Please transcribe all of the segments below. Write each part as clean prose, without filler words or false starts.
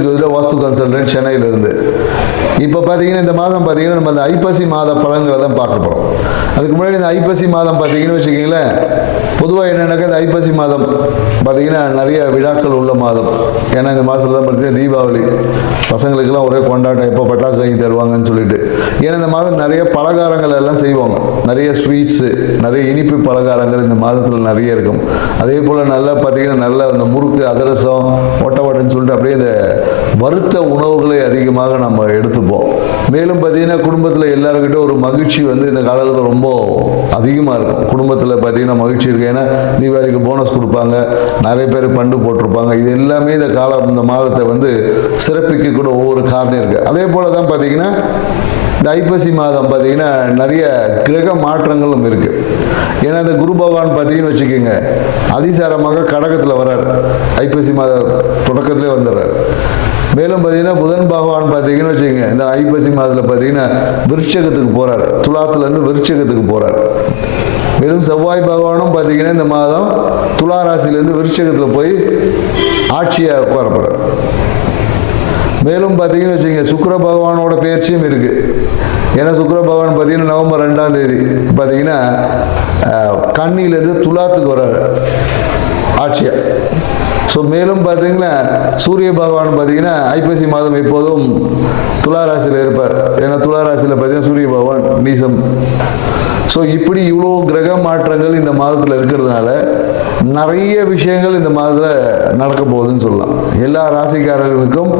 செந்தில் ஜோதிட வாஸ்து கன்சல்டன்ட் சென்னையிலிருந்து. இப்போ பார்த்தீங்கன்னா இந்த மாதம் பார்த்தீங்கன்னா நம்ம அந்த ஐப்பசி மாத பலன்களை தான் பார்க்க போகிறோம். அதுக்கு முன்னாடி இந்த ஐப்பசி மாதம் பார்த்தீங்கன்னு வச்சுக்கிங்களேன், பொதுவாக என்னென்னாக்கா இந்த ஐப்பசி மாதம் பார்த்தீங்கன்னா நிறைய விழாக்கள் உள்ள மாதம். ஏன்னா இந்த மாதத்தில் தான் பார்த்தீங்கன்னா தீபாவளி, பசங்களுக்கெல்லாம் ஒரே கொண்டாட்டம், எப்போ பட்டாசு வாங்கி தருவாங்கன்னு சொல்லிட்டு. ஏன்னா இந்த மாதம் நிறைய பலகாரங்கள் எல்லாம் செய்வாங்க, நிறைய ஸ்வீட்ஸு, நிறைய இனிப்பு பலகாரங்கள் இந்த மாதத்தில் நிறைய இருக்கும். அதே போல் நல்லா பார்த்தீங்கன்னா நல்ல அந்த முறுக்கு, அதிரசம், ஒட்டவடன்னு சொல்லிட்டு அப்படியே இந்த வறுத்த உணவுகளை அதிகமாக நம்ம எடுத்துப்போம். மேலும் பார்த்தீங்கன்னா குடும்பத்தில் எல்லாருக்கிட்ட ஒரு மகிழ்ச்சி வந்து இந்த காலத்தில் ரொம்ப அதிகமாக இருக்கும். குடும்பத்தில் பார்த்தீங்கன்னா மகிழ்ச்சி இருக்குது. ஏன்னா தீபாவளிக்கு போனஸ் கொடுப்பாங்க, நிறைய பேர் பண்டு போட்டிருப்பாங்க. இது எல்லாமே இந்த மாதத்தை வந்து சிறப்பிக்க கூட ஒவ்வொரு காரணம் இருக்குது. அதே போல் தான் பார்த்தீங்கன்னா இந்த ஐப்பசி மாதம் பார்த்தீங்கன்னா நிறைய கிரக மாற்றங்களும் இருக்குது. ஏன்னா இந்த குரு பகவான் பார்த்தீங்கன்னு வச்சுக்கோங்க, அதிசாரமாக கடகத்தில் வர்றார், ஐப்பசி மாத தொடக்கத்திலே வந்துடுறார். மேலும் பார்த்தீங்கன்னா புதன் பகவான் பார்த்தீங்கன்னு வச்சுக்கோங்க, இந்த ஐப்பசி மாதத்தில் பார்த்தீங்கன்னா விருட்சகத்துக்கு போகிறார், துலாத்துலேருந்து விருட்சகத்துக்கு போகிறார். மேலும் செவ்வாய் பகவானும் பார்த்தீங்கன்னா இந்த மாதம் துலா ராசியிலேருந்து விருட்சகத்தில் போய் ஆட்சியாக உட்கார போகிறார். மேலும் பார்த்தீங்கன்னு வச்சுக்கோங்க, சுக்கிர பகவானோட பயிற்சியும் இருக்குது. ஏன்னா சுக்கிர பகவான் பார்த்தீங்கன்னா நவம்பர் 2ஆம் தேதி பார்த்தீங்கன்னா கன்னியிலேருந்து துலாத்துக்கு வர்றாரு ஆட்சியாக. ஸோ மேலும் பார்த்தீங்கன்னா சூரிய பகவான் பார்த்தீங்கன்னா ஐப்பசி மாதம் எப்போதும் துலா ராசியில் இருப்பார். ஏன்னா துலா ராசியில் பார்த்தீங்கன்னா சூரிய பகவான் நீசம். ஸோ இப்படி இவ்வளோ கிரக மாற்றங்கள் இந்த மாதத்தில் இருக்கிறதுனால நிறைய விஷயங்கள் இந்த மாதத்தில் நடக்க போகுதுன்னு சொல்லலாம். எல்லா ராசிக்காரர்களுக்கும்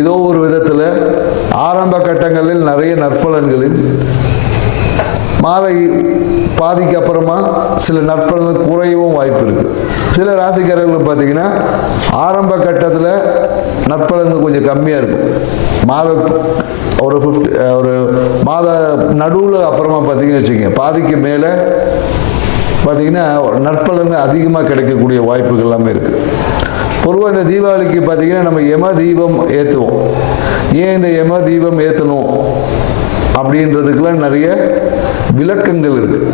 ஏதோ ஒரு விதத்தில் ஆரம்ப கட்டங்களில் நிறைய நற்பலன்களில் மாத பாதிக்கு அப்புறமா சில நற்பலன்கள் குறையவும் வாய்ப்பு இருக்குது. சில ராசிக்காரர்கள் பார்த்தீங்கன்னா ஆரம்ப கட்டத்தில் நற்பலன்கள் கொஞ்சம் கம்மியாக இருக்கும். ஒரு மாத நடுவில் அப்புறமா பார்த்தீங்கன்னு வச்சுக்கோங்க, பாதிக்கு மேலே பார்த்தீங்கன்னா நற்பலன்கள் அதிகமாக கிடைக்கக்கூடிய வாய்ப்புகள் எல்லாமே இருக்குது. பொதுவாக இந்த தீபாவளிக்கு பார்த்தீங்கன்னா நம்ம யம தீபம் ஏற்றுவோம். ஏன் இந்த யம தீபம் ஏற்றணும் அப்படின்றதுக்கெல்லாம் நிறைய விளக்கங்கள் இருக்குது.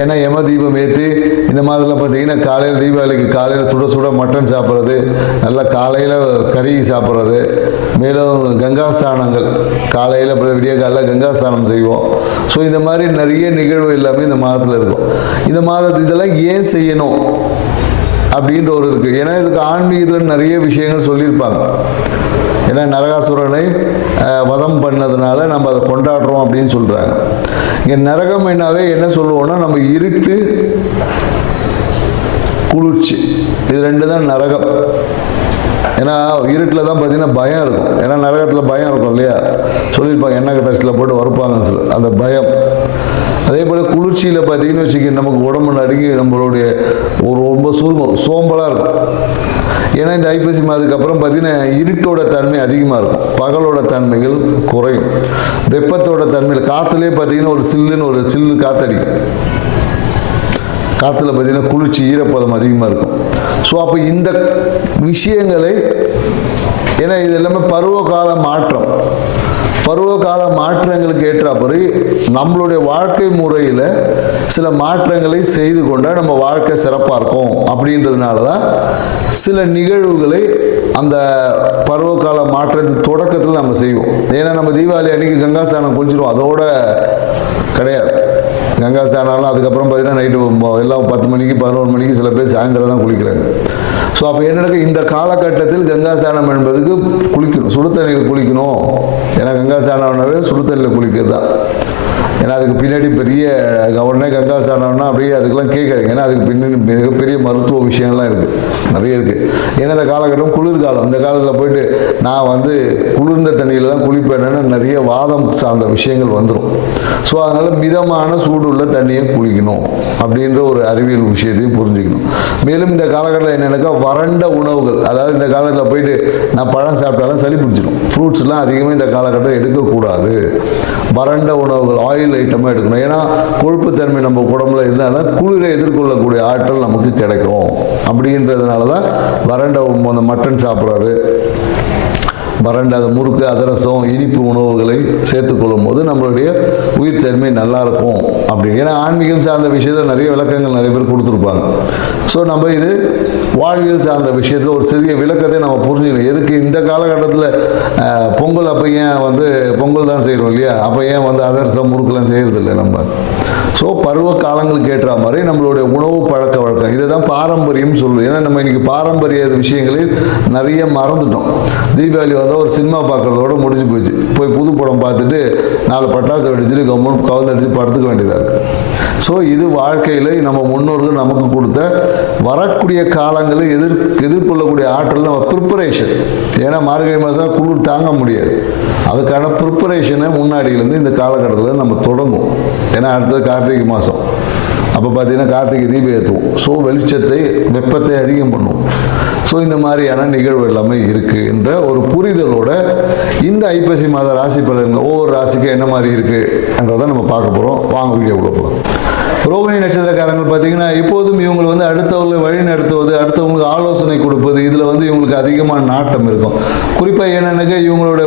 ஏன்னா யம தீபம் ஏற்றி இந்த மாதத்தில் பார்த்தீங்கன்னா காலையில் தீபாவளிக்கு காலையில் சுட சுட மட்டன் சாப்பிட்றது, நல்லா காலையில் கறி சாப்பிட்றது, மேலும் கங்காஸ்தானங்கள் காலையில் விடிய காலையில் கங்காஸ்தானம் செய்வோம். ஸோ இந்த மாதிரி நிறைய நிகழ்வு எல்லாமே இந்த மாதத்தில் இருக்கும். இந்த மாதத்து இதெல்லாம் ஏன் செய்யணும் அப்படின்ற ஒரு இருக்குது. ஏன்னா இதுக்கு ஆன்மீகத்தில் நிறைய விஷயங்கள் சொல்லியிருப்பாங்க. ஏன்னா நரகாசுரனை வதம் பண்ணதுனால நம்ம அதை கொண்டாடுறோம் அப்படின்னு சொல்கிறாங்க. இங்கே நரகம் என்னாவே என்ன சொல்லுவோம்னா, நம்ம இருட்டு, குளிர்ச்சி, இது ரெண்டு தான் நரகம். ஏன்னா இருட்டில் தான் பார்த்தீங்கன்னா பயம் இருக்கும். ஏன்னா நரகத்தில் பயம் இருக்கும் இல்லையா, சொல்லியிருப்பாங்க எண்ணெய் டஸ்ட்டில் போட்டு வறுப்பாங்கன்னு சொல்லி அந்த பயம். அதே போல் குளிர்ச்சியில் பார்த்தீங்கன்னு வச்சுக்க, நமக்கு உடம்பு நடுங்கி நம்மளுடைய ரொம்ப சோம்பலாக இருக்கும். ஏன்னா இந்த ஐப்பசி மாதத்துக்கு அப்புறம் பார்த்தீங்கன்னா இருட்டோட தன்மை அதிகமாக இருக்கும், பகலோட தன்மைகள் குறையும். வெப்பத்தோட தன்மையில் காற்றுலேயே பார்த்தீங்கன்னா ஒரு சில்லு காற்றடிக்கும். காற்றுல பார்த்தீங்கன்னா குளிர்ச்சி, ஈரப்பதம் அதிகமாக இருக்கும். ஸோ அப்போ இந்த விஷயங்களை, ஏன்னா இது எல்லாமே பருவகால மாற்றங்களுக்கு ஏற்றாப்படி நம்மளுடைய வாழ்க்கை முறையில் சில மாற்றங்களை செய்து கொண்டால் நம்ம வாழ்க்கை சிறப்பாக இருக்கும். அப்படின்றதுனால தான் சில நிகழ்வுகளை அந்த பருவகால மாற்றத்தின் தொடக்கத்தில் நம்ம செய்வோம். ஏன்னா நம்ம தீபாவளி அன்றைக்கி கங்காஸ்தானம் குளிச்சிடுவோம், அதோட கிடையாது. கங்காஸ்தானம்லாம் அதுக்கப்புறம் பார்த்தீங்கன்னா நைட்டு எல்லாம் 10 மணிக்கு 11 மணிக்கு சில பேர் சாயந்தரம் தான் குளிக்கிறாங்க. ஸோ அப்போ என்ன, இந்த காலகட்டத்தில் கங்காஸ்தானம் என்பதுக்கு குளிக்கணும், சுடு தண்ணியில் குளிக்கணும். ஏன்னா கங்காஸ்தானம்னாவே சுடு தண்ணியில் குளிக்கிறது தான். ஏன்னா அதுக்கு பின்னாடி பெரிய உடனே கங்காஸ்தானம்னா அப்படியே அதுக்கெல்லாம் கேட்காதுங்க. ஏன்னா அதுக்கு பின்னாடி மிகப்பெரிய மருத்துவ விஷயங்கள்லாம் இருக்குது, நிறைய இருக்குது. ஏன்னா இந்த காலகட்டம் குளிர்காலம். இந்த காலத்தில் போயிட்டு நான் வந்து குளிர்ந்த தண்ணியில் தான் குளிப்பேன்னு நிறைய வாதம் சார்ந்த விஷயங்கள் வந்துடும். ஸோ அதனால் மிதமான சூடு உள்ள தண்ணியை குளிக்கணும் அப்படின்ற ஒரு அறிவியல் விஷயத்தையும் புரிஞ்சுக்கணும். மேலும் இந்த காலகட்டத்தில் என்னென்னாக்கா வறண்ட உணவுகள், அதாவது இந்த காலத்தில் போயிட்டு நான் பழம் சாப்பிட்டாலும் சளி பிடிச்சிடும். ஃப்ரூட்ஸ்லாம் அதிகமாக இந்த காலகட்டம் எடுக்கக்கூடாது. வறண்ட உணவுகள், ஆயில் ஐட்டமாக எடுக்கணும். ஏன்னா கொழுப்புத்தன்மை நம்ம உடம்புல இருந்தால் தான் குளிரை எதிர்கொள்ளக்கூடிய ஆற்றல் நமக்கு கிடைக்கும். அப்படின்றதுனால தான் வறண்ட அந்த மட்டன் சாப்பிட்றது, வறண்ட அந்த முறுக்கு அதிரசம் இனிப்பு உணவுகளை சேர்த்துக்கொள்ளும் போது நம்மளுடைய உயிர் தன்மை நல்லாயிருக்கும் அப்படி. ஏன்னா ஆன்மீகம் சார்ந்த விஷயத்தில் நிறைய விளக்கங்கள் நிறைய பேர் கொடுத்துருப்பாங்க. ஸோ நம்ம இது வாழ்வியல் சார்ந்த விஷயத்தில் ஒரு சிறிய விளக்கத்தை நம்ம புரிஞ்சுக்கணும். எதுக்கு இந்த காலகட்டத்தில் பொங்கல் அப்போ ஏன் பொங்கல் தான் செய்கிறோம் இல்லையா, அப்போ ஏன் அதிரசம் முறுக்கெல்லாம் செய்கிறதில்லை நம்ம. ஸோ பருவ காலங்களுக்கு ஏற்ற மாதிரி நம்மளுடைய உணவு பழக்க வழக்கம் இதை தான் பாரம்பரியம் சொல்லுது. ஏன்னா நம்ம இன்னைக்கு பாரம்பரிய விஷயங்களில் நிறைய மறந்துட்டோம். தீபாவளி ஒரு சினிமா பார்க்குறதோட முடிஞ்சு போச்சு. போய் புது படம் பார்த்துட்டு 4 பட்டாசு வெடிச்சுட்டு கவுந்தடிச்சு படுத்துக்க வேண்டியதாக இருக்குது. ஸோ இது வாழ்க்கையில் நம்ம முன்னோர்கள் நமக்கு கொடுத்த வரக்கூடிய காலங்களை எதிர்கொள்ளக்கூடிய ஆற்றல் நம்ம ப்ரிப்பரேஷன். ஏன்னா மார்கழி மாதம் குளிர் தாங்க முடியாது. அதுக்கான ப்ரிப்பரேஷனை முன்னாடியிலேருந்து இந்த காலகட்டத்தில் நம்ம தொடங்கும். ஏன்னா அடுத்தது கார்த்திகை மாதம். அப்போ பார்த்தீங்கன்னா கார்த்திகை தீபம் ஏற்றுவோம். ஸோ வெளிச்சத்தை வெப்பத்தை அதிகம் பண்ணுவோம். ஸோ இந்த மாதிரியான நிகழ்வு எல்லாமே இருக்குது என்ற ஒரு புரிதலோட இந்த ஐப்பசி மாத ராசி பலன்கள் ஒவ்வொரு ராசிக்கும் என்ன மாதிரி இருக்குன்றதை நம்ம பார்க்க போகிறோம். வாங்க வீடியோக்குள்ள போகலாம். ரோகிணி நட்சத்திரக்காரங்கள் பார்த்தீங்கன்னா எப்போதும் இவங்களை அடுத்தவங்களை வழி நடத்துவது, அடுத்தவங்களுக்கு ஆலோசனை கொடுப்பது, இதில் இவங்களுக்கு அதிகமான நாட்டம் இருக்கும். குறிப்பாக என்னென்னாக்கா இவங்களோட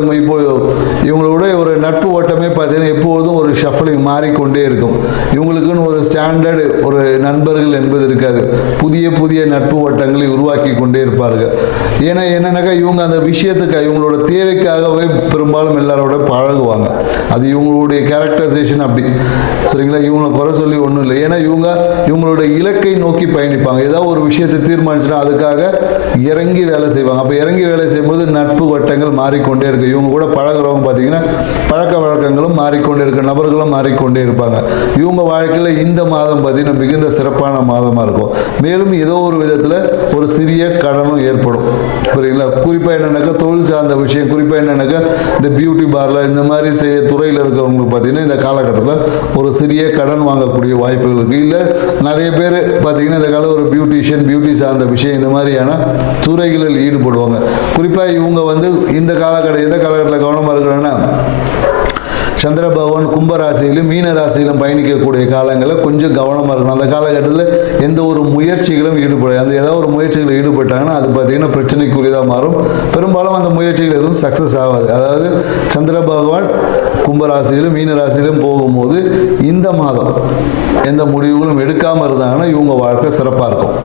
ஒரு நட்பு ஓட்டமே பார்த்தீங்கன்னா எப்பொழுதும் ஒரு ஷஃபலிங் மாறிக்கொண்டே இருக்கும். இவங்களுக்குன்னு ஒரு ஸ்டாண்டர்டு ஒரு நண்பர்கள் என்பது இருக்காது. புதிய புதிய நட்பு வட்டங்களை உருவாக்கி கொண்டே இருப்பார்கள். ஏன்னா என்னென்னாக்கா இவங்க அந்த விஷயத்துக்கு இவங்களோட தேவைக்காகவே பெரும்பாலும் எல்லாரோட பழகுவாங்க. அது இவங்களுடைய கேரக்டரைசேஷன் அப்படி. சரிங்களா, இவங்களை குறை சொல்லி ஒன்றும் இல்லை. ஏன்னா இவங்களோட இலக்கை நோக்கி பயணிப்பாங்க. ஏதாவது ஒரு விஷயத்தை தீர்மானிச்சுன்னா அதுக்காக இறங்கி வேலை செய்வாங்க. அப்போ இறங்கி வேலை செய்யும்போது நட்பு வட்டங்கள் மாறிக்கொண்டே இருக்கு. இவங்க கூட பழகிறவங்க பார்த்தீங்கன்னா பழக்க வழக்கங்களும் மாறிக்கொண்டே இருக்கு, நபர்களும் மாறிக்கொண்டே இருப்பாங்க. இவங்க வாழ்க்கையில் இந்த மாதம் பார்த்தீங்கன்னா மிகுந்த சிறப்பான மாதமாக இருக்கும். மேலும் ஏதோ ஒரு விதத்தில் ஒரு சிறிய கடனும் ஏற்படும். புரியுங்களா. குறிப்பாக என்னென்னாக்கா தொழில் சார்ந்த விஷயம், குறிப்பாக என்னென்னாக்கா இந்த பியூட்டி பார்லர் இந்த மாதிரி துறையில் இருக்கிறவங்களுக்கு பார்த்தீங்கன்னா இந்த காலகட்டத்தில் ஒரு சிறிய கடன் வாங்கக்கூடிய வாய்ப்புகள் இருக்குது. இல்லை நிறைய பேர் பார்த்தீங்கன்னா இந்த காலம் ஒரு பியூட்டிஷியன், பியூட்டி சார்ந்த விஷயம் இந்த மாதிரியான துறைகளில் ஈடுபடுவாங்க. குறிப்பாக இவங்க இந்த எந்த காலகட்டத்தில் கவனமாக இருக்கிறாங்கன்னா சந்திர பகவான் கும்பராசியிலும் மீன ராசியிலும் பயணிக்கக்கூடிய காலங்களில் கொஞ்சம் கவனமாக இருக்கணும். அந்த காலகட்டத்தில் எந்த ஒரு முயற்சிகளும் ஈடுபடாது. ஏதாவது ஒரு முயற்சிகளில் ஈடுபட்டாங்கன்னா அது பார்த்தீங்கன்னா பிரச்சனைக்குரியதாக மாறும். பெரும்பாலும் அந்த முயற்சிகள் எதுவும் சக்ஸஸ் ஆகாது. அதாவது சந்திர பகவான் கும்பராசியிலும் மீன ராசியிலும் போகும்போது இந்த மாதம் எந்த முடிவுகளும் எடுக்காமல் இருந்தாங்கன்னா இவங்க வாழ்க்கை சிறப்பாக இருக்கும்.